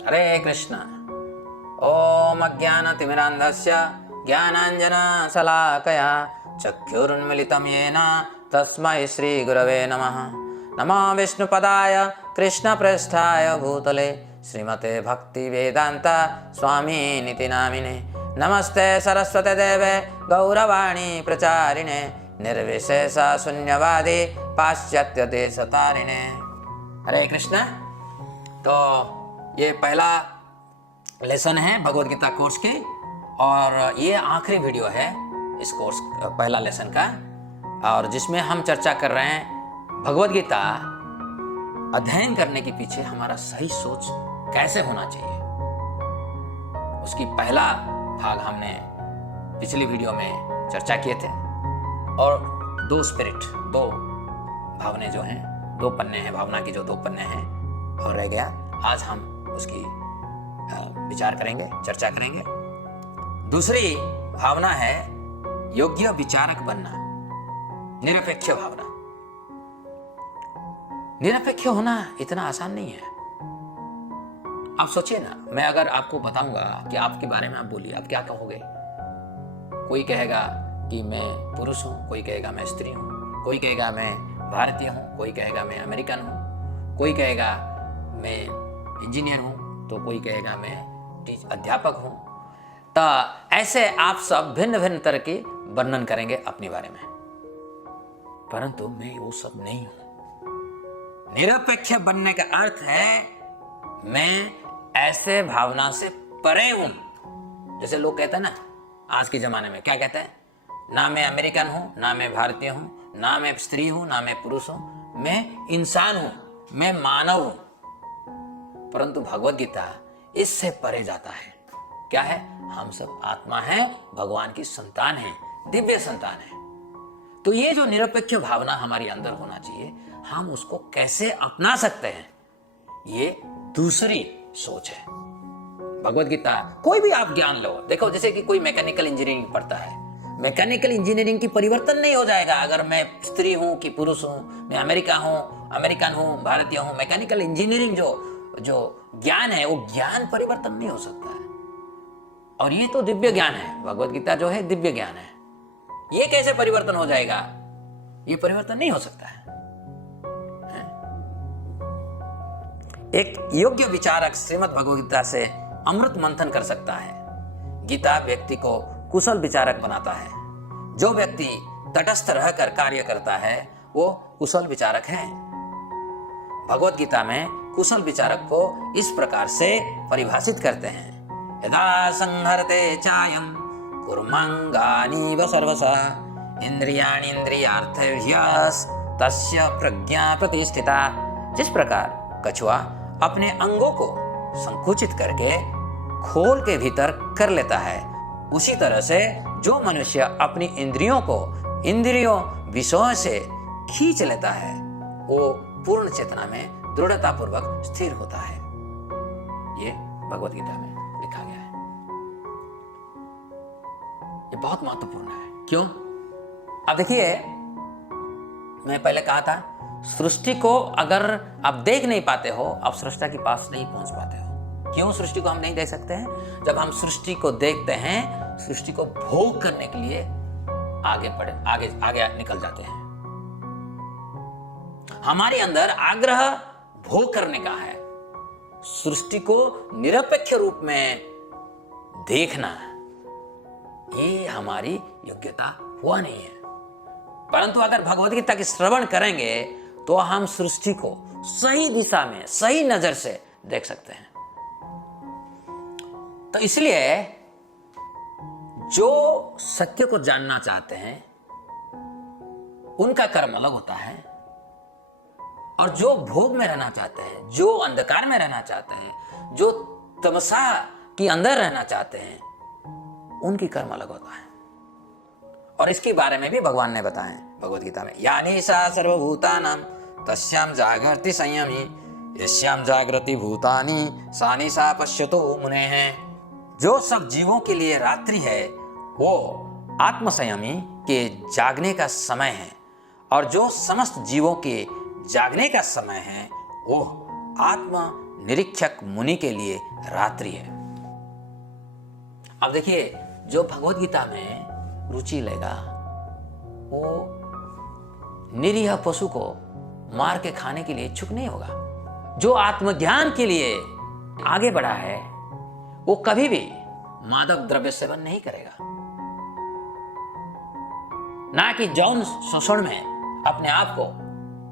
हरे कृष्ण। ओम अज्ञानतिमिरान्धस्य ज्ञानाञ्जनशलाकया चक्षुरुन्मिलितं येन तस्मै श्रीगुरवे नमः। नमो विष्णुपदाय कृष्णप्रेष्ठाय भूतले श्रीमते भक्तिवेदान्त स्वामिनिति नामिने। नमस्ते सरस्वते देवे गौरवाणी प्रचारिणे निर्विशेष शून्यवादी पाश्चात्य देशतारिणे। हरे कृष्ण। तो ये पहला लेसन है भगवद गीता कोर्स के और ये आखिरी वीडियो है इस कोर्स पहला लेसन का, और जिसमें हम चर्चा कर रहे हैं भगवद गीता अध्ययन करने के पीछे हमारा सही सोच कैसे होना चाहिए। उसकी पहला भाग हमने पिछली वीडियो में चर्चा किए थे, और दो भावने जो हैं, दो पन्ने हैं, भावना की जो दो पन्ने हैं और रह गया। आज हम उसकी विचार करेंगे, चर्चा करेंगे। दूसरी भावना है योग्य विचारक बनना, निरपेक्ष भावना। निरपेक्ष होना इतना आसान नहीं है। आप सोचिए ना, मैं अगर आपको बताऊंगा कि आपके बारे में आप बोलिए, आप क्या कहोगे? कोई कहेगा कि मैं पुरुष हूं, कोई कहेगा मैं स्त्री हूं, कोई कहेगा मैं भारतीय हूं, कोई कहेगा मैं अमेरिकन हूं, कोई कहेगा मैं इंजीनियर हूं, तो कोई कहेगा मैं अध्यापक हूं। तो ऐसे आप सब भिन्न भिन्न तरह के वर्णन करेंगे अपने बारे में, परंतु मैं वो सब नहीं हूं। निरपेक्ष बनने का अर्थ है मैं ऐसे भावना से परे हूं। जैसे लोग कहते हैं ना, आज के जमाने में क्या कहते हैं, ना मैं अमेरिकन हूं, ना मैं भारतीय हूं, ना मैं स्त्री हूं, ना मैं पुरुष हूं, मैं इंसान हूं, मैं मानव हूं। परंतु भगवद गीता इससे परे जाता है। क्या है? हम सब आत्मा हैं, भगवान की संतान हैं, दिव्य संतान हैं। तो ये जो निरपेक्ष भावना हमारे अंदर होना चाहिए, हम उसको कैसे अपना सकते हैं, ये दूसरी सोच है। भगवद गीता कोई भी आप ज्ञान लो, देखो जैसे कि कोई मैकेनिकल इंजीनियरिंग पढ़ता है, मैकेनिकल इंजीनियरिंग की परिवर्तन नहीं हो जाएगा अगर मैं स्त्री हूं कि पुरुष हूं, मैं अमेरिकन हूं, भारतीय हूं। मैकेनिकल इंजीनियरिंग जो ज्ञान है, वो ज्ञान परिवर्तन नहीं हो सकता है। और ये तो दिव्य ज्ञान है, भगवद गीता जो है दिव्य ज्ञान है। ये कैसे परिवर्तन हो जाएगा? ये परिवर्तन नहीं हो सकता है। एक योग्य विचारक श्रीमद् भगवद गीता से अमृत मंथन कर सकता है। गीता व्यक्ति को कुशल विचारक बनाता है। जो व्यक्ति तटस्थ रहकर कार्य करता है वो कुशल विचारक है। भगवद गीता में कुशल विचारक को इस प्रकार से परिभाषित करते हैं, यदा संहरते चायं कुर्मंगानीव सर्वसा इंद्रियाणि इंद्रियार्थेभ्यस् तस्य प्रज्ञा प्रतिष्ठिता। जिस प्रकार कछुआ अपने अंगों को संकुचित करके खोल के भीतर कर लेता है, उसी तरह से जो मनुष्य अपनी इंद्रियों विषयों से खींच लेता है, वो पूर्ण चेतना में दृढ़ता पूर्वक स्थिर होता है। ये भगवद गीता में लिखा गया है। ये बहुत महत्वपूर्ण है। क्यों? अब देखिए, मैं पहले कहा था, सृष्टि को अगर आप देख नहीं पाते हो, आप सृष्टा के पास नहीं पहुंच पाते हो। क्यों सृष्टि को हम नहीं देख सकते हैं? जब हम सृष्टि को देखते हैं, सृष्टि को भोग करने के लिए आगे निकल जाते हैं। हमारे अंदर आग्रह भोग करने का है। सृष्टि को निरपेक्ष रूप में देखना, ये हमारी योग्यता हुआ नहीं है। परंतु अगर भगवद गीता की श्रवण करेंगे तो हम सृष्टि को सही दिशा में, सही नजर से देख सकते हैं। तो इसलिए जो सत्य को जानना चाहते हैं उनका कर्म अलग होता है, और जो भोग में रहना चाहते हैं, जो अंधकार में रहना चाहते हैं, जो तमसा के अंदर रहना चाहते हैं, उनकी कर्म अलग होता है। और इसके बारे में भी भगवान ने बताया भगवद गीता में, यानी सा सर्वभूतानां तस्यां जागर्ति संयमी यस्यां जागृति भूतानि सानि सा पश्यतो मुनेः। जो सब जीवों के लिए रात्रि है वो आत्मसंयमी के जागने का समय है, और जो समस्त जीवों के जागने का समय है वो आत्म निरीक्षक मुनि के लिए रात्रि है। अब देखिए, जो भगवत गीता में रुचि लेगा वो निरीह पशु को मार के खाने के लिए इच्छुक नहीं होगा। जो आत्मज्ञान के लिए आगे बढ़ा है वो कभी भी मादक द्रव्य सेवन नहीं करेगा, ना कि यौन शोषण में अपने आप को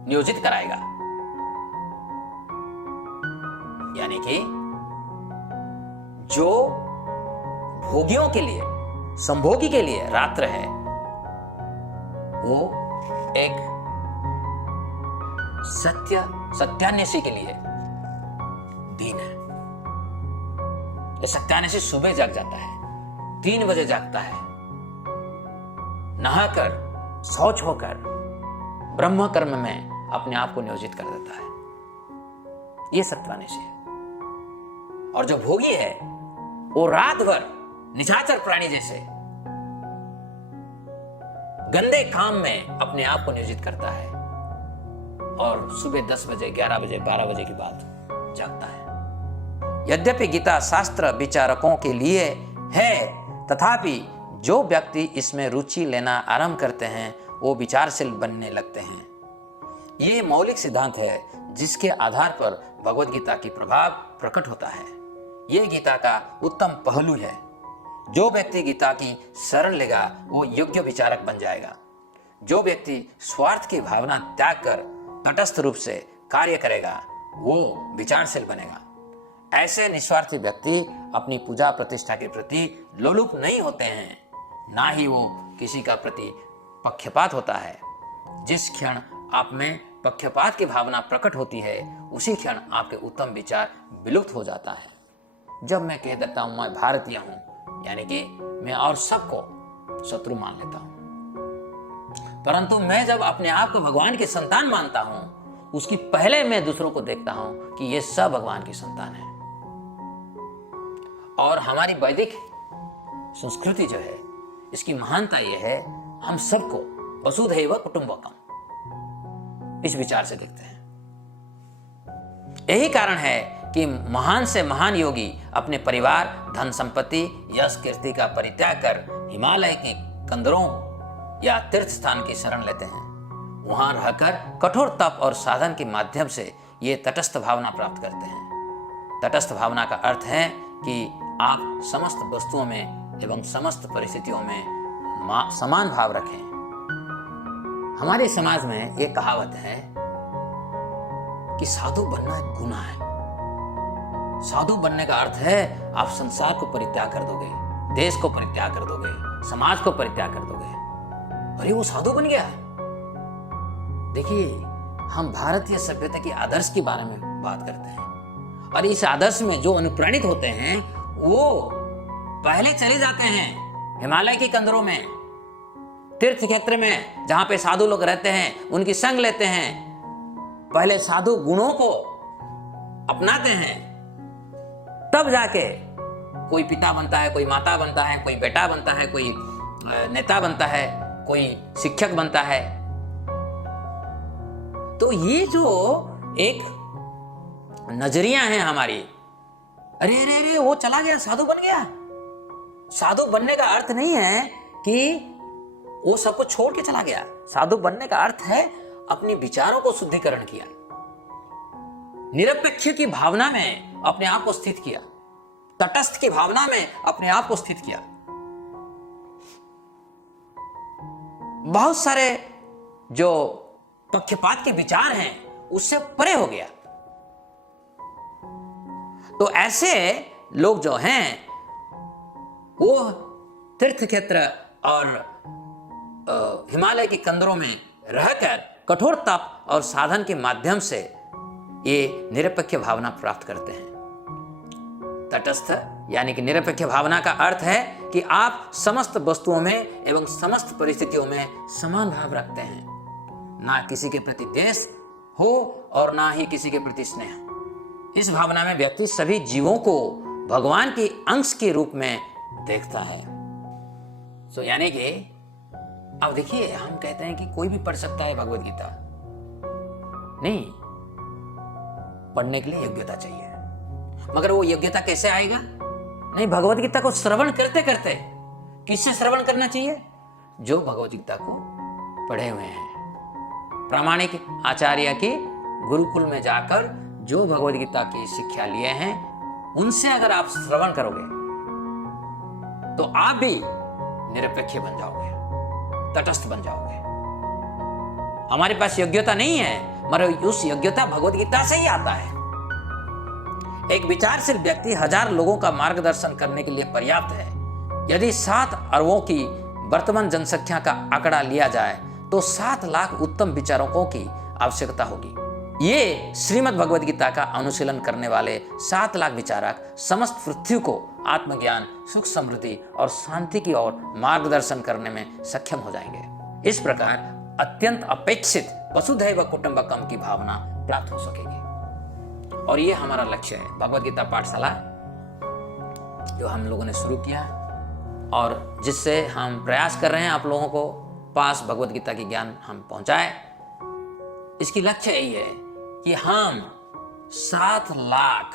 नियोजित कराएगा। यानी कि जो भोगियों के लिए, संभोगी के लिए रात्र है, वो एक सत्यान्वेषी के लिए दिन है। ये सत्यान्वेषी सुबह जाग जाता है, 3 बजे जागता है, नहाकर शौच होकर ब्रह्म कर्म में अपने आप को नियोजित कर देता है। ये सत्यान्वेषी है। और जो भोगी है वो रात भर निशाचर प्राणी जैसे गंदे काम में अपने आप को नियोजित करता है और सुबह 10 बजे, 11 बजे, 12 बजे के बाद जागता है। यद्यपि गीता शास्त्र विचारकों के लिए है, तथापि जो व्यक्ति इसमें रुचि लेना आरंभ करते हैं वो विचारशील बनने लगते हैं। ये मौलिक सिद्धांत है जिसके आधार पर भगवत गीता की प्रभाव प्रकट होता है। ये गीता का उत्तम पहलू है। जो व्यक्ति गीता की शरण लेगा वो योग्य विचारक बन जाएगा। जो व्यक्ति स्वार्थ की भावना त्याग कर तटस्थ रूप से कार्य करेगा वो विचारशील बनेगा। ऐसे निस्वार्थी व्यक्ति अपनी पूजा प्रतिष्ठा के प्रति लोलुप नहीं होते हैं, ना ही वो किसी का प्रति पक्षपात होता है। जिस क्षण आप में पक्षपात की भावना प्रकट होती है उसी क्षण आपके उत्तम विचार विलुप्त हो जाता है। जब मैं कह देता हूं मैं भारतीय हूं, यानी कि मैं और सबको शत्रु मान लेता हूं। परंतु मैं जब अपने आप को भगवान की संतान मानता हूं, उसकी पहले मैं दूसरों को देखता हूं कि ये सब भगवान की संतान है। और हमारी वैदिक संस्कृति जो है, इसकी महानता यह है, हम सबको वसुधैव कुटुंबकम इस विचार से देखते हैं। यही कारण है कि महान से महान योगी अपने परिवार, धन संपत्ति, यश कीर्ति का परित्याग कर हिमालय के कंदरों या तीर्थ स्थान की शरण लेते हैं। वहां रहकर कठोर तप और साधन के माध्यम से ये तटस्थ भावना प्राप्त करते हैं। तटस्थ भावना का अर्थ है कि आप समस्त वस्तुओं में एवं समस्त परिस्थितियों में समान भाव रखें। हमारे समाज में एक कहावत है कि साधु बनना एक गुनाह है। साधु बनने का अर्थ है आप संसार को परित्याग कर दोगे, देश को परित्याग कर दोगे, समाज को परित्याग कर दोगे। अरे वो साधु बन गया। देखिए, हम भारतीय सभ्यता के आदर्श के बारे में बात करते हैं और इस आदर्श में जो अनुप्राणित होते हैं वो पहले चले जाते हैं हिमालय के कंदरों में, तीर्थ क्षेत्र में, जहां पे साधु लोग रहते हैं, उनकी संग लेते हैं। पहले साधु गुणों को अपनाते हैं, तब जाके कोई पिता बनता है, कोई माता बनता है, कोई बेटा बनता है, कोई नेता बनता है, कोई शिक्षक बनता है। तो ये जो एक नजरिया है हमारी, अरे अरे अरे वो चला गया, साधु बन गया। साधु बनने का अर्थ नहीं है कि वो सब कुछ छोड़ के चला गया। साधु बनने का अर्थ है अपने विचारों को शुद्धिकरण किया, निरपेक्ष की भावना में अपने आप को स्थित किया, तटस्थ की भावना में अपने आप को स्थित किया। बहुत सारे जो पक्षपात के विचार हैं उससे परे हो गया। तो ऐसे लोग जो हैं वो तीर्थ क्षेत्र और हिमालय के कंदरों में रहकर कठोर तप और साधन के माध्यम से ये निरपेक्ष भावना प्राप्त करते हैं। तटस्थ यानी कि निरपेक्ष भावना का अर्थ है कि आप समस्त वस्तुओं में एवं समस्त परिस्थितियों में समान भाव रखते हैं, ना किसी के प्रति द्वेष हो और ना ही किसी के प्रति स्नेह। इस भावना में व्यक्ति सभी जीवों को भगवान के अंश के रूप में देखता है। सो यानी कि अब देखिए, हम कहते हैं कि कोई भी पढ़ सकता है भगवत गीता। नहीं, पढ़ने के लिए योग्यता चाहिए। मगर वो योग्यता कैसे आएगा? नहीं, भगवत गीता को श्रवण करते करते। किससे श्रवण करना चाहिए? जो भगवत गीता को पढ़े हुए हैं, प्रामाणिक आचार्य के गुरुकुल में जाकर जो भगवत गीता की शिक्षा लिए हैं, उनसे अगर आप श्रवण करोगे तो आप भी निरपेक्ष बन जाओगे, तटस्थ बन जाओगे। हमारे पास योग्यता नहीं है, मगर उस योग्यता भगवत गीता से ही आता है। एक विचारशील व्यक्ति 1000 लोगों का मार्गदर्शन करने के लिए पर्याप्त है। यदि 7 अरबों की वर्तमान जनसंख्या का आंकड़ा लिया जाए तो 7 लाख उत्तम विचारकों की आवश्यकता होगी। ये श्रीमद् भगवद गीता का अनुशीलन करने वाले 7 लाख विचारक समस्त पृथ्वी को आत्मज्ञान, सुख समृद्धि और शांति की ओर मार्गदर्शन करने में सक्षम हो जाएंगे। इस प्रकार अत्यंत अपेक्षित वसुधैव कुटुंबकम की भावना प्राप्त हो सकेगी। और ये हमारा लक्ष्य है, भगवद गीता पाठशाला जो हम लोगों ने शुरू किया और जिससे हम प्रयास कर रहे हैं आप लोगों को पास भगवद गीता की ज्ञान हम पहुंचाए। इसकी लक्ष्य यही है कि हम 7 लाख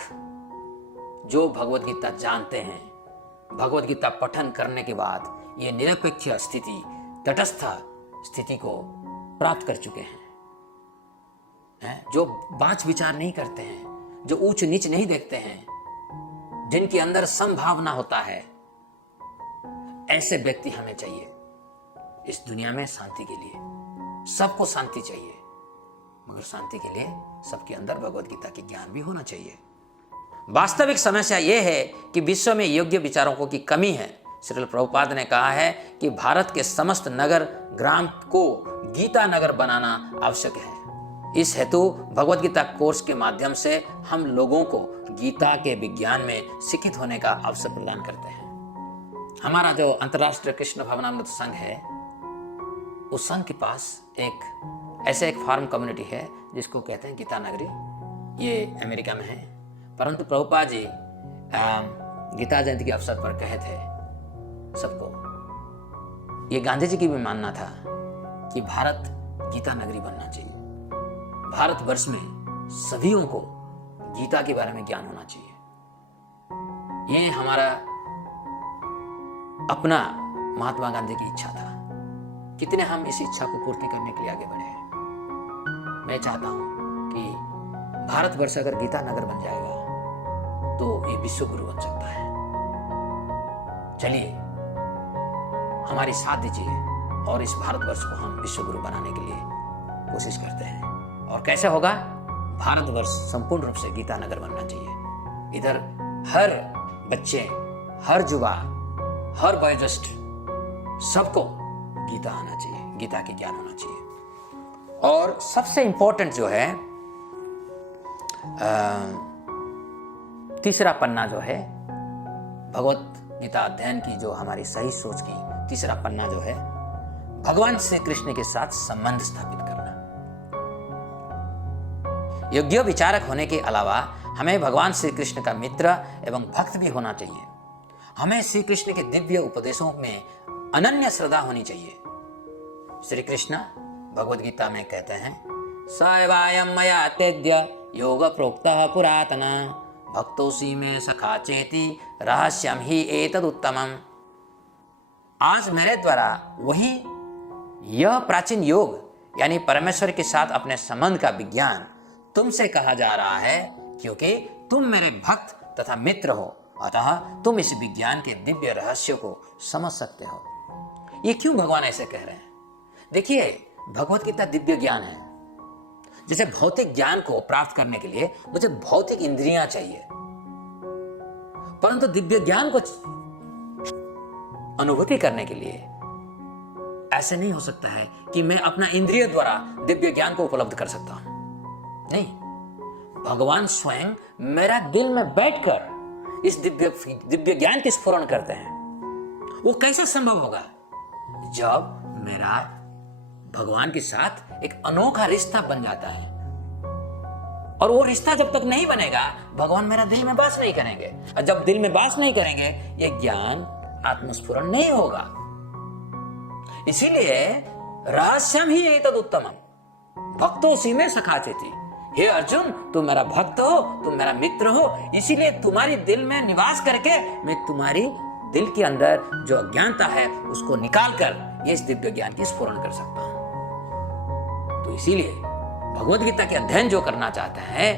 जो भगवद गीता जानते हैं, भगवद गीता पठन करने के बाद ये निरपेक्ष स्थिति, तटस्थ स्थिति को प्राप्त कर चुके हैं, जो बाँच विचार नहीं करते हैं, जो ऊंच नीच नहीं देखते हैं, जिनके अंदर संभावना होता है, ऐसे व्यक्ति हमें चाहिए इस दुनिया में शांति के लिए। सबको शांति चाहिए, मगर शांति के लिए सबके अंदर भगवद गीता की ज्ञान भी होना चाहिए। वास्तविक समस्या यह है कि विश्व में योग्य विचारकों की कमी है। श्रील प्रभुपाद ने कहा है कि भारत के समस्त नगर ग्राम को गीता नगर बनाना आवश्यक है। इस हेतु भगवद गीता कोर्स के माध्यम से हम लोगों को गीता के विज्ञान में शिक्षित होने का अवसर प्रदान करते हैं। हमारा जो अंतर्राष्ट्रीय कृष्ण भवनामृत संघ है, उस संघ के पास एक फार्म कम्युनिटी है जिसको कहते हैं गीता नगरी। ये अमेरिका में है, परंतु प्रभुपाद जी गीता जयंती के अवसर पर कहे थे सबको, ये गांधी जी की भी मानना था कि भारत गीता नगरी बनना चाहिए। भारतवर्ष में सभीयों को गीता के बारे में ज्ञान होना चाहिए। ये हमारा अपना महात्मा गांधी की इच्छा था। कितने हम इस इच्छा को पूर्ति करने के लिए आगे बढ़े हैं। मैं चाहता हूं कि भारतवर्ष अगर गीता नगर बन जाएगा तो ये विश्व गुरु बन सकता है। चलिए हमारी साथ दीजिए और इस भारतवर्ष को हम विश्व गुरु बनाने के लिए कोशिश करते हैं। और कैसे होगा? भारतवर्ष संपूर्ण रूप से गीता नगर बनना चाहिए। इधर हर बच्चे, हर युवा, हर वयोज्येष्ठ सबको गीता आना चाहिए, गीता की ज्ञान होना चाहिए। और सबसे इंपॉर्टेंट जो है तीसरा पन्ना जो है भगवत गीता अध्ययन की, जो हमारी सही सोच की तीसरा पन्ना जो है, भगवान श्री कृष्ण के साथ संबंध स्थापित करना। योग्य विचारक होने के अलावा हमें भगवान श्री कृष्ण का मित्र एवं भक्त भी होना चाहिए। हमें श्री कृष्ण के दिव्य उपदेशों में अनन्य श्रद्धा होनी चाहिए। श्री कृष्ण भगवद गीता में कहते हैं, सवायम मया तेद्य योग प्रोक्तः पुरातना भक्तोसी में सखा चेति रहस्यम ही एतद उत्तमम। आज मेरे द्वारा वही यह प्राचीन योग यानी परमेश्वर के साथ अपने संबंध का विज्ञान तुमसे कहा जा रहा है, क्योंकि तुम मेरे भक्त तथा मित्र हो, अतः तुम इस विज्ञान के दिव्य रहस्य को समझ सकते हो। ये क्यों भगवान ऐसे कह रहे हैं? देखिए, भगवत गीता दिव्य ज्ञान है। जैसे भौतिक ज्ञान को प्राप्त करने के लिए मुझे भौतिक इंद्रियां चाहिए, परंतु दिव्य ज्ञान को अनुभूति करने के लिए ऐसे नहीं हो सकता है कि मैं अपना इंद्रिय द्वारा दिव्य ज्ञान को उपलब्ध कर सकता हूं। नहीं, भगवान स्वयं मेरा दिल में बैठकर इस दिव्य ज्ञान की स्फुरण करते हैं। वो कैसे संभव होगा? जब मेरा भगवान के साथ एक अनोखा रिश्ता बन जाता है। और वो रिश्ता जब तक नहीं बनेगा, भगवान मेरा दिल में वास नहीं करेंगे। और जब दिल में वास नहीं करेंगे, ये ज्ञान आत्मस्फुरण नहीं होगा। इसीलिए रहस्यम ही एतद उत्तमम भक्तोसी में सखा चेति, हे अर्जुन, तुम मेरा भक्त हो, तुम मेरा मित्र हो, इसीलिए तुम्हारी दिल में निवास करके मैं तुम्हारी दिल के अंदर जो अज्ञानता है उसको निकाल कर इस दिव्य ज्ञान की स्फुरण कर सकता हूं। तो इसीलिए भगवद गीता के अध्ययन जो करना चाहता है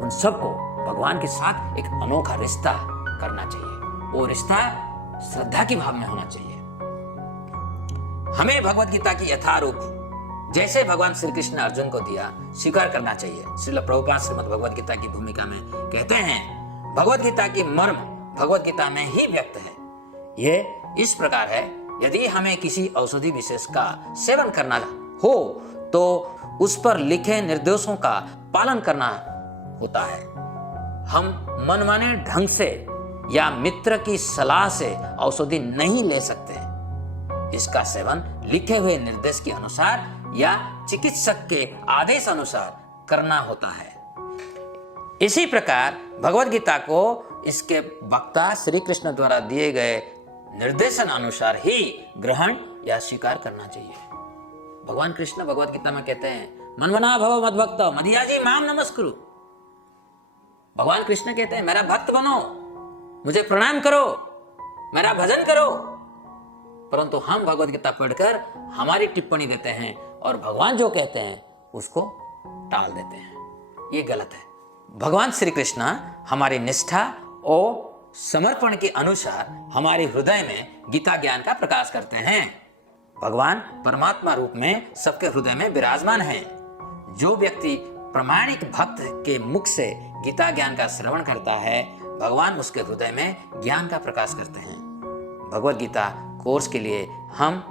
उन सबको भगवान के साथ एक अनोखा रिश्ता करना चाहिए। वो रिश्ता श्रद्धा की भावना होना चाहिए। हमें भगवद गीता की यथारूप जैसे भगवान श्री कृष्ण ने अर्जुन को दिया स्वीकार करना चाहिए। श्रील प्रभुपाद श्रीमद् भगवद गीता की भूमिका में कहते हैं, भगवद गीता की मर्म भगवद गीता में ही व्यक्त है। यह इस प्रकार है, यदि हमें किसी औषधि विशेष का सेवन करना हो तो उस पर लिखे निर्देशों का पालन करना होता है। हम मनमाने ढंग से या मित्र की सलाह से औषधि नहीं ले सकते। इसका सेवन लिखे हुए निर्देश के अनुसार या चिकित्सक के आदेश अनुसार करना होता है। इसी प्रकार भगवद गीता को इसके वक्ता श्री कृष्ण द्वारा दिए गए निर्देशन अनुसार ही ग्रहण या स्वीकार करना चाहिए। भगवान कृष्ण भगवद गीता में कहते हैं, मनमना भव मद्भक्त मधियाजी माम नमस्कुरु। भगवान कृष्ण कहते हैं, मेरा भक्त बनो, मुझे प्रणाम करो, मेरा भजन करो। परंतु हम भगवद गीता पढ़कर हमारी टिप्पणी देते हैं और भगवान जो कहते हैं उसको टाल देते हैं। ये गलत है। भगवान श्री कृष्ण हमारी निष्ठा और समर्पण के अनुसार हमारे हृदय में गीता ज्ञान का प्रकाश करते हैं। भगवान परमात्मा रूप में सबके हृदय में विराजमान है। जो व्यक्ति प्रामाणिक भक्त के मुख से गीता ज्ञान का श्रवण करता है, भगवान उसके हृदय में ज्ञान का प्रकाश करते हैं। भगवद गीता कोर्स के लिए हम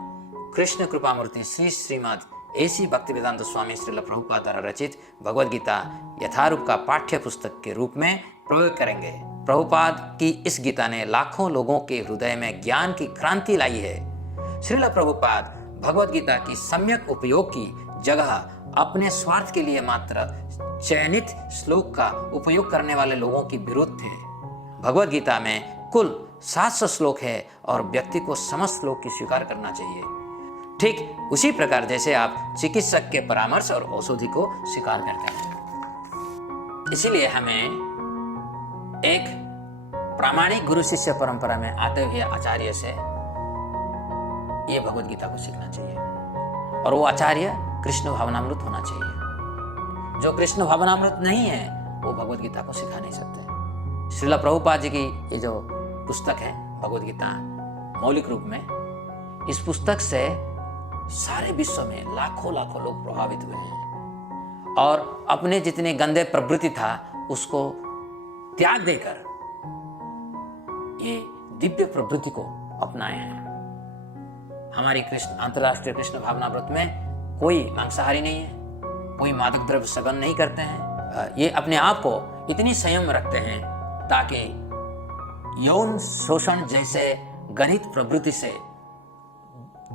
कृष्ण कृपामूर्ति श्री श्रीमद ऐसी भक्तिवेदांत स्वामी श्रील प्रभुपाद द्वारा रचित भगवद गीता यथारूप का पाठ्य पुस्तक के रूप में प्रयोग करेंगे। प्रभुपाद की इस गीता ने लाखों लोगों के हृदय में ज्ञान की क्रांति लाई है। श्रील प्रभुपाद भगवद गीता की सम्यक उपयोग की जगह अपने स्वार्थ के लिए मात्र चयनित श्लोक का उपयोग करने वाले लोगों के विरुद्ध थे। भगवद गीता में कुल 700 श्लोक है और व्यक्ति को समस्त श्लोक की स्वीकार करना चाहिए। ठीक उसी प्रकार जैसे आप चिकित्सक के परामर्श और औषधि को स्वीकार करते हैं। इसीलिए हमें एक प्रामाणिक गुरु शिष्य परंपरा में आते हुए आचार्य से ये भगवद गीता को सीखना चाहिए और वो आचार्य कृष्ण भावनामृत होना चाहिए। जो कृष्ण भावनामृत नहीं है वो भगवद गीता को सिखा नहीं सकते। श्रील प्रभुपाद जी की ये जो पुस्तक है भगवद गीता मौलिक रूप में, इस पुस्तक से सारे विश्व में लाखों लाखों लोग प्रभावित हुए हैं और अपने जितने गंदे प्रवृत्ति था उसको त्याग देकर ये दिव्य प्रवृत्ति को अपनाए हैं। हमारी कृष्ण अंतरराष्ट्रीय कृष्ण भावनामृत में कोई मांसाहारी नहीं है, कोई मादक द्रव्य सेवन नहीं करते हैं। ये अपने आप को इतनी संयम में रखते हैं ताकि यौन शोषण जैसे गणित प्रवृत्ति से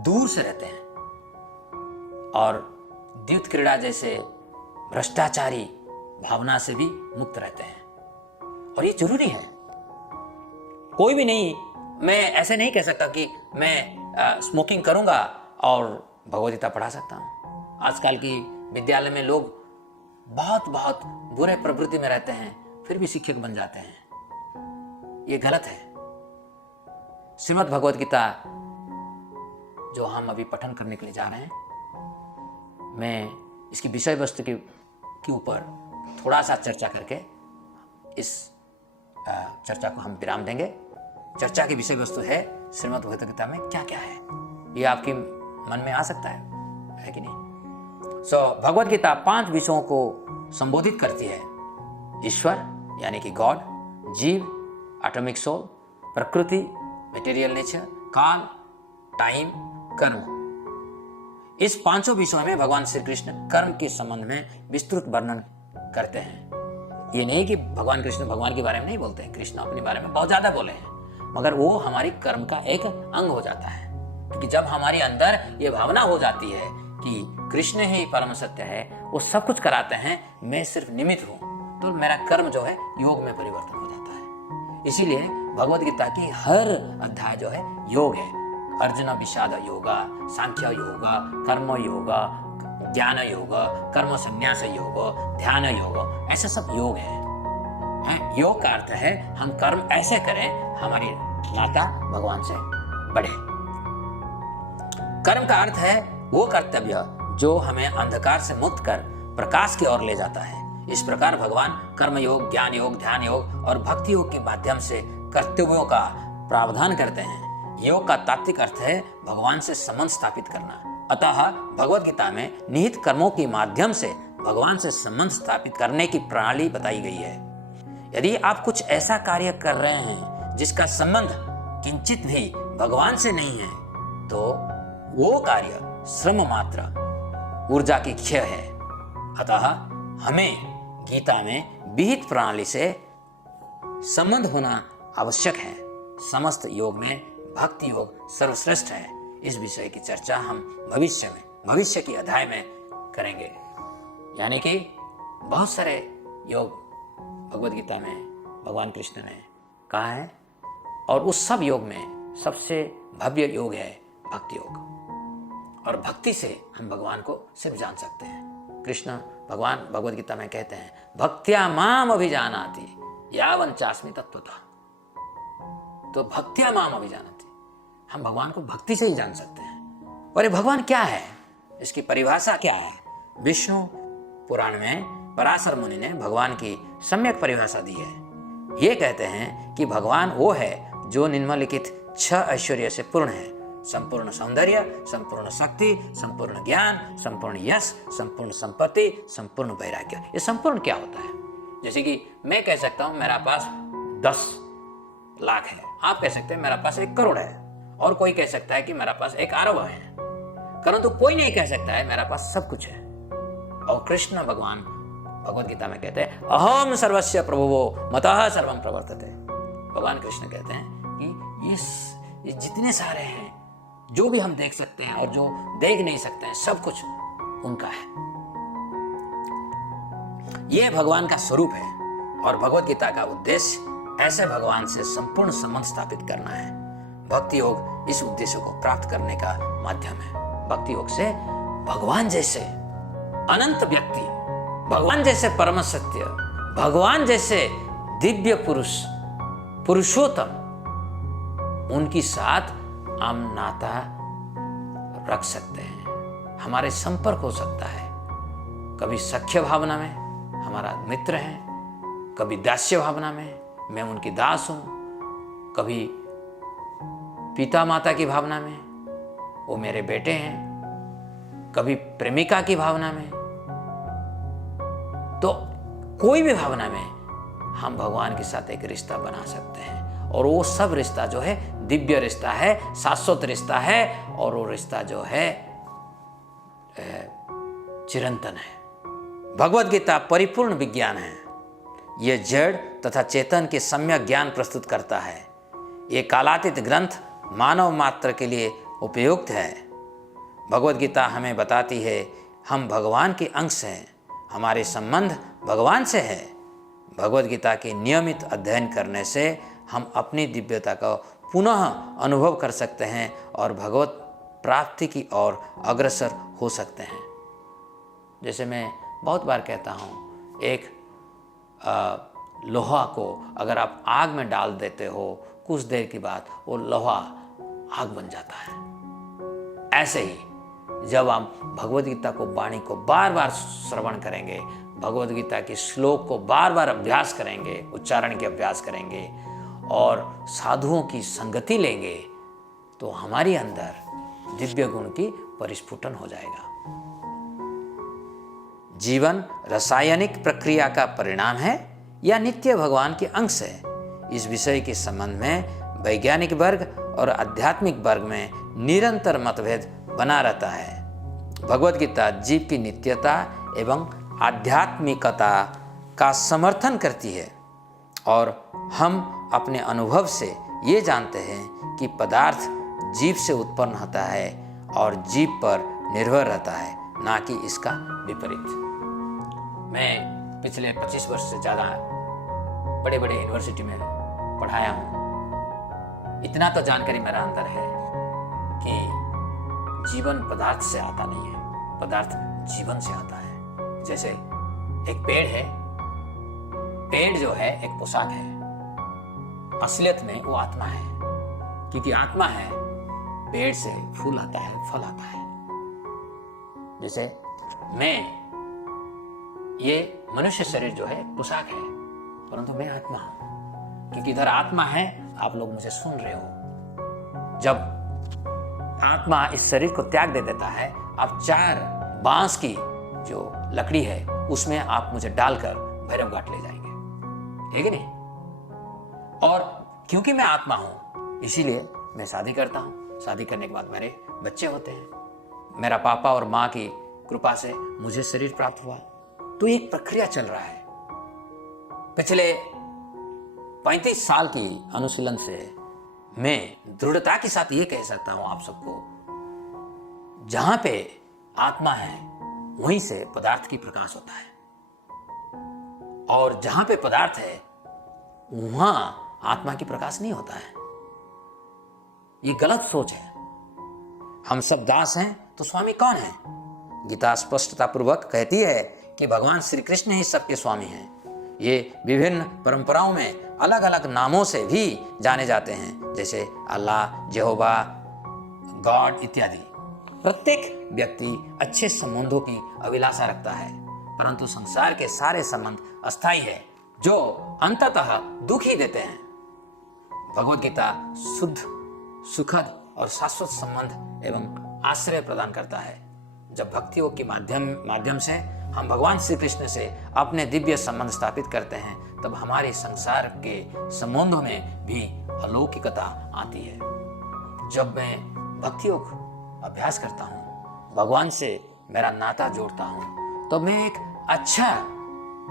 दूर से रहते हैं और द्यूत क्रीड़ा जैसे भ्रष्टाचारी भावना से भी मुक्त रहते हैं। और ये जरूरी है। कोई भी नहीं, मैं ऐसे नहीं कह सकता कि मैं स्मोकिंग करूंगा और भगवद गीता पढ़ा सकता हूं। आजकल की विद्यालय में लोग बहुत बहुत बुरे प्रवृत्ति में रहते हैं फिर भी शिक्षक बन जाते हैं। ये गलत है। श्रीमद् भगवद गीता जो हम अभी पठन करने के लिए जा रहे हैं, मैं इसकी विषय वस्तु के ऊपर थोड़ा सा चर्चा करके इस चर्चा को हम विराम देंगे। चर्चा की विषय वस्तु है श्रीमद् भगवद गीता में क्या क्या है, ये आपके मन में आ सकता है कि नहीं। भगवद गीता 5 विषयों को संबोधित करती है। ईश्वर यानी कि गॉड, जीव एटॉमिक सोल, प्रकृति मटेरियल नेचर, काल टाइम, कर्म। इस 5 विषयों में भगवान श्री कृष्ण कर्म के संबंध में विस्तृत वर्णन करते हैं। ये नहीं कि भगवान कृष्ण भगवान के बारे में नहीं बोलते हैं, कृष्ण अपने बारे में बहुत ज्यादा बोले हैं, मगर वो हमारी कर्म का एक अंग हो जाता है। क्योंकि जब हमारे अंदर ये भावना हो जाती है कि कृष्ण ही परम सत्य है, वो सब कुछ कराते हैं, मैं सिर्फ निमित्त हूँ, तो मेरा कर्म जो है योग में परिवर्तन हो जाता है। इसीलिए भगवद गीता की हर अध्याय जो है योग है। अर्जुन विषाद योगा, सांख्य योगा, कर्म योगा, ज्ञान योग, कर्म संन्यास योग, ध्यान योग, ऐसे सब योग है। योग का अर्थ है हम कर्म ऐसे करें हमारी नाता भगवान से बढ़े। कर्म का अर्थ है वो कर्तव्य जो हमें अंधकार से मुक्त कर प्रकाश की ओर ले जाता है। इस प्रकार भगवान कर्म योग, ज्ञान योग, ध्यान योग और भक्ति योग के माध्यम से कर्तव्यों का प्रावधान करते हैं। योग का तात्विक अर्थ है भगवान से संबंध स्थापित करना। अतः भगवद गीता में निहित कर्मों के माध्यम से भगवान से संबंध स्थापित करने की प्रणाली बताई गई है। यदि आप कुछ ऐसा कार्य कर रहे हैं जिसका संबंध किंचित भी भगवान से नहीं है, तो वो कार्य श्रम मात्र ऊर्जा की क्षय है। अतः हमें गीता में विहित प्रणाली से संबंध होना आवश्यक है। समस्त योग में भक्ति योग सर्वश्रेष्ठ है। इस विषय की चर्चा हम भविष्य की अध्याय में करेंगे। यानी कि बहुत सारे योग भगवद गीता में भगवान कृष्ण ने कहा है, और उस सब योग में सबसे भव्य योग है भक्ति योग। और भक्ति से हम भगवान को सिर्फ जान सकते हैं। कृष्ण भगवान भगवद गीता में कहते हैं, भक्त्या माम अभिजानाति यावन् चास्मि तत्त्वतः। तो भक्त्या माम अभिजानाति, हम भगवान को भक्ति से ही जान सकते हैं। और ये भगवान क्या है, इसकी परिभाषा क्या है? विष्णु पुराण में पराशर मुनि ने भगवान की सम्यक परिभाषा दी है। ये कहते हैं कि भगवान वो है जो निम्नलिखित 6 ऐश्वर्य से पूर्ण है: संपूर्ण सौंदर्य, संपूर्ण शक्ति, संपूर्ण ज्ञान, संपूर्ण यश, संपूर्ण संपत्ति, संपूर्ण वैराग्य। ये संपूर्ण क्या होता है? जैसे कि मैं कह सकता हूं मेरा पास 10 लाख है, आप कह सकते हैं मेरा पास 1 करोड़ है, और कोई कह सकता है कि मेरा पास 1 अरब है, परंतु कोई नहीं कह सकता है मेरा पास सब कुछ है। और कृष्ण भगवान भगवद गीता में कहते हैं, अहम सर्वस्य प्रभुवो मतः सर्वं प्रवर्तते। भगवान कृष्ण कहते हैं कि ये जितने सारे हैं, जो भी हम देख सकते हैं और जो देख नहीं सकते हैं, सब कुछ उनका है। यह भगवान का स्वरूप है। और भगवद गीता का उद्देश्य ऐसे भगवान से संपूर्ण संबंध स्थापित करना है। भक्ति योग इस उद्देश्य को प्राप्त करने का माध्यम है। भक्ति योग से भगवान जैसे अनंत व्यक्ति, भगवान जैसे परम सत्य, भगवान जैसे दिव्य पुरुष, पुरुषोत्तम, उनकी साथ हम नाता रख सकते हैं। हमारे संपर्क हो सकता है। कभी सख्य भावना में हमारा मित्र है, कभी दास्य भावना में मैं उनकी दास हूं, कभी पिता माता की भावना में वो मेरे बेटे हैं, कभी प्रेमिका की भावना में। तो कोई भी भावना में हम भगवान के साथ एक रिश्ता बना सकते हैं। और वो सब रिश्ता जो है दिव्य रिश्ता है, शाश्वत रिश्ता है, और वो रिश्ता जो है चिरंतन है। भगवद गीता परिपूर्ण विज्ञान है। यह जड़ तथा चेतन के सम्यक ज्ञान प्रस्तुत करता है। ये कालातीत ग्रंथ मानव मात्र के लिए उपयुक्त है। भगवद गीता हमें बताती है हम भगवान के अंश हैं, हमारे संबंध भगवान से है। भगवद गीता के नियमित अध्ययन करने से हम अपनी दिव्यता का पुनः अनुभव कर सकते हैं और भगवत प्राप्ति की ओर अग्रसर हो सकते हैं। जैसे मैं बहुत बार कहता हूँ, एक लोहा को अगर आप आग में डाल देते हो, कुछ देर के बाद वो लोहा आग बन जाता है। ऐसे ही जब आप भगवद गीता को, वाणी को बार बार श्रवण करेंगे, भगवद गीता के श्लोक को बार बार अभ्यास करेंगे, उच्चारण के अभ्यास करेंगे और साधुओं की संगति लेंगे, तो हमारे अंदर दिव्य गुण की परिस्फुटन हो जाएगा। जीवन रासायनिक प्रक्रिया का परिणाम है या नित्य भगवान के अंश है? इस विषय के संबंध में वैज्ञानिक वर्ग और आध्यात्मिक वर्ग में निरंतर मतभेद बना रहता है। भगवद गीता जीव की नित्यता एवं आध्यात्मिकता का समर्थन करती है और हम अपने अनुभव से ये जानते हैं कि पदार्थ जीव से उत्पन्न होता है और जीव पर निर्भर रहता है, ना कि इसका विपरीत। मैं पिछले 25 वर्ष से ज़्यादा बड़े बड़े यूनिवर्सिटी में पढ़ाया हूँ। इतना तो जानकारी मेरा अंदर है कि जीवन पदार्थ से आता नहीं है, पदार्थ जीवन से आता है। जैसे एक पेड़ है, पेड़ जो है एक पोशाक है, असलियत में वो आत्मा है, क्योंकि आत्मा है, पेड़ से फूल आता है, फल आता है। जैसे ये मनुष्य शरीर जो है पोशाक है, परंतु मैं आत्मा हूं, क्योंकि इधर आत्मा है, आप लोग मुझे सुन रहे हो। जब आत्मा इस शरीर को त्याग दे देता है, आप 4 बांस की जो लकड़ी है उसमें आप मुझे डालकर भैरव घाट ले जाएंगे, है कि नहीं? और क्योंकि मैं आत्मा हूं, इसीलिए मैं शादी करता हूं। शादी करने के बाद मेरे बच्चे होते हैं। मेरा पापा और माँ की कृपा से मुझे शरीर प्राप्त हुआ। तो एक प्रक्रिया चल रहा है। पिछले 35 साल की अनुशीलन से मैं दृढ़ता के साथ ये कह सकता हूं आप सबको, जहां पे आत्मा है वहीं से पदार्थ की प्रकाश होता है, और जहां पे पदार्थ है वहां आत्मा की प्रकाश नहीं होता है। ये गलत सोच है। हम सब दास हैं तो स्वामी कौन है? गीता स्पष्टता पूर्वक कहती है कि भगवान श्री कृष्ण ही सबके स्वामी हैं। ये विभिन्न परंपराओं में अलग अलग नामों से भी जाने जाते हैं, जैसे अल्लाह, यहोवा, गॉड इत्यादि। प्रत्येक व्यक्ति अच्छे संबंधों की अभिलाषा रखता है, परंतु संसार के सारे संबंध अस्थायी है, जो अंततः दुख ही देते हैं। भगवत गीता शुद्ध, सुखद और शाश्वत संबंध एवं आश्रय प्रदान करता है। जब भक्ति योग के माध्यम से हम भगवान श्री कृष्ण से अपने दिव्य संबंध स्थापित करते हैं, तब हमारे संसार के संबंधों में भी अलौकिकता आती है। जब मैं भक्ति योग अभ्यास करता हूँ, भगवान से मेरा नाता जोड़ता हूँ, तो मैं एक अच्छा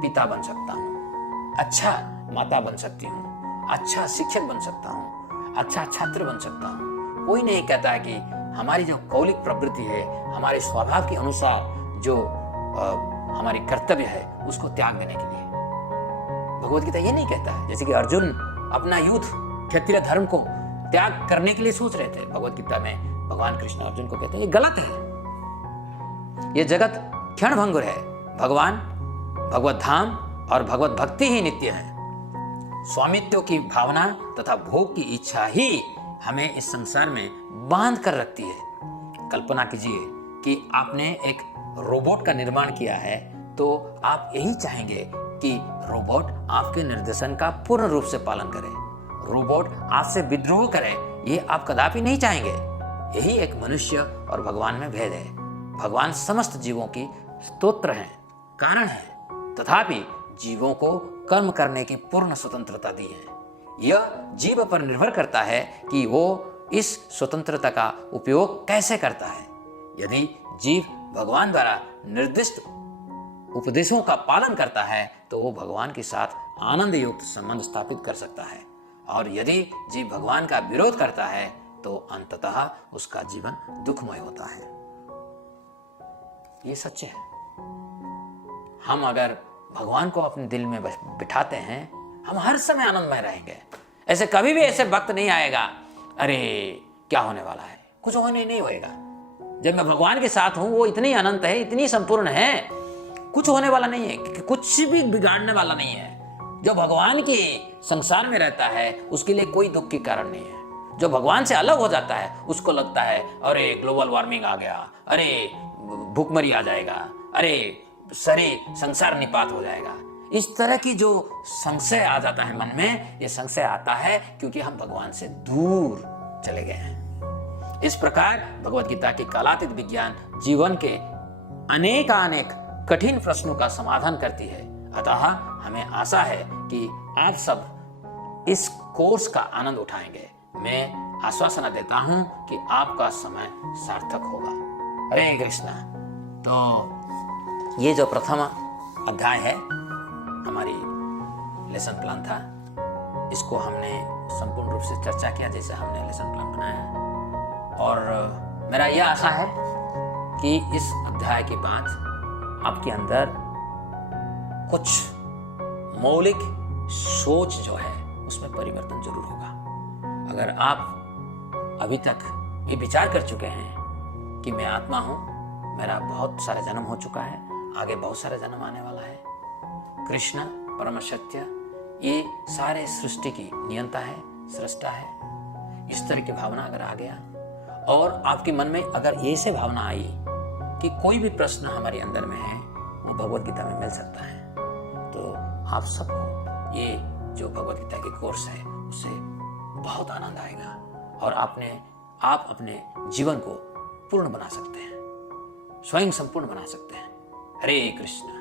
पिता बन सकता हूँ, अच्छा माता बन सकती हूँ, अच्छा शिक्षक बन सकता हूँ, अच्छा छात्र बन सकता हूँ। कोई नहीं कहता है कि हमारी जो कौलिक प्रवृत्ति है, हमारे स्वभाव के अनुसार जो हमारी कर्तव्य है, उसको त्याग देने के लिए। भगवत गीता ये नहीं कहता है, जैसे कि अर्जुन अपना युद्ध क्षत्रिय धर्म को त्याग करने के लिए सोच रहे थे। भगवत गीता में भगवान कृष्ण अर्जुन को कहते हैं ये गलत है, ये जगत क्षण भंगुर है। भगवान, भगवत धाम और भगवत भक्ति ही नित्य है। स्वामित्व की भावना तथा भोग की इच्छा ही हमें इस संसार में बांध कर रखती है। कल्पना कीजिए कि आपने एक रोबोट का निर्माण किया है, तो आप यही चाहेंगे कि रोबोट आपके निर्देशन का पूर्ण रूप से पालन करे, रोबोट आपसे विद्रोह करे, ये आप कदापि नहीं चाहेंगे। यही एक मनुष्य और भगवान में भेद है। भगवान समस्त जीवों की स्तोत्र हैं, कारण है, तथापि जीवों को कर्म करने की पूर्ण स्वतंत्रता दी है। यह जीव पर निर्भर करता है कि वो इस स्वतंत्रता का उपयोग कैसे करता है। यदि जीव भगवान द्वारा निर्दिष्ट उपदेशों का पालन करता है, तो वो भगवान के साथ आनंद युक्त संबंध स्थापित कर सकता है, और यदि जीव भगवान का विरोध करता है, तो अंततः उसका जीवन दुखमय होता है। ये सच है। हम अगर भगवान को अपने दिल में बिठाते हैं, हम हर समय आनंदमय रहेंगे। ऐसे कभी भी ऐसे वक्त नहीं आएगा अरे क्या होने वाला है, कुछ होने नहीं होएगा। जब मैं भगवान के साथ हूं, वो इतनी अनंत है, इतनी संपूर्ण है, कुछ होने वाला नहीं है, कुछ भी बिगाड़ने वाला नहीं है। जो भगवान के संसार में रहता है, उसके लिए कोई दुख के कारण नहीं है। जो भगवान से अलग हो जाता है, उसको लगता है अरे ग्लोबल वार्मिंग आ गया, अरे भूखमरी आ जाएगा, अरे संसार निपात हो जाएगा। इस तरह की जो संशय आ जाता है मन में, ये संशय आता है क्योंकि हम भगवान से दूर चले गए हैं। इस प्रकार भगवत गीता की कालातीत विज्ञान जीवन के अनेक कठिन प्रश्नों का समाधान करती है। अतः हमें आशा है कि आप सब इस कोर्स का आनंद उठाएंगे। मैं आश्वासन देता हूं कि आपका समय सार्थक होगा। हरे कृष्णा। तो ये जो प्रथम अध्याय है, हमारी लेसन प्लान था, इसको हमने संपूर्ण रूप से चर्चा किया जैसे हमने लेसन प्लान बनाया, और मेरा यह आशा है कि इस अध्याय के बाद आपके अंदर कुछ मौलिक सोच जो है उसमें परिवर्तन जरूर होगा। अगर आप अभी तक ये विचार कर चुके हैं कि मैं आत्मा हूं, मेरा बहुत सारा जन्म हो चुका है, आगे बहुत सारा जन्म आने वाला है। कृष्ण परम सत्य, ये सारे सृष्टि की नियंता है, सृष्टा है। इस तरह की भावना अगर आ गया और आपके मन में अगर ये से भावना आई कि कोई भी प्रश्न हमारे अंदर में है वो भगवत गीता में मिल सकता है, तो आप सबको ये जो भगवत गीता की कोर्स है उससे बहुत आनंद आएगा और आप अपने जीवन को पूर्ण बना सकते हैं, स्वयं संपूर्ण बना सकते हैं। हरे कृष्ण।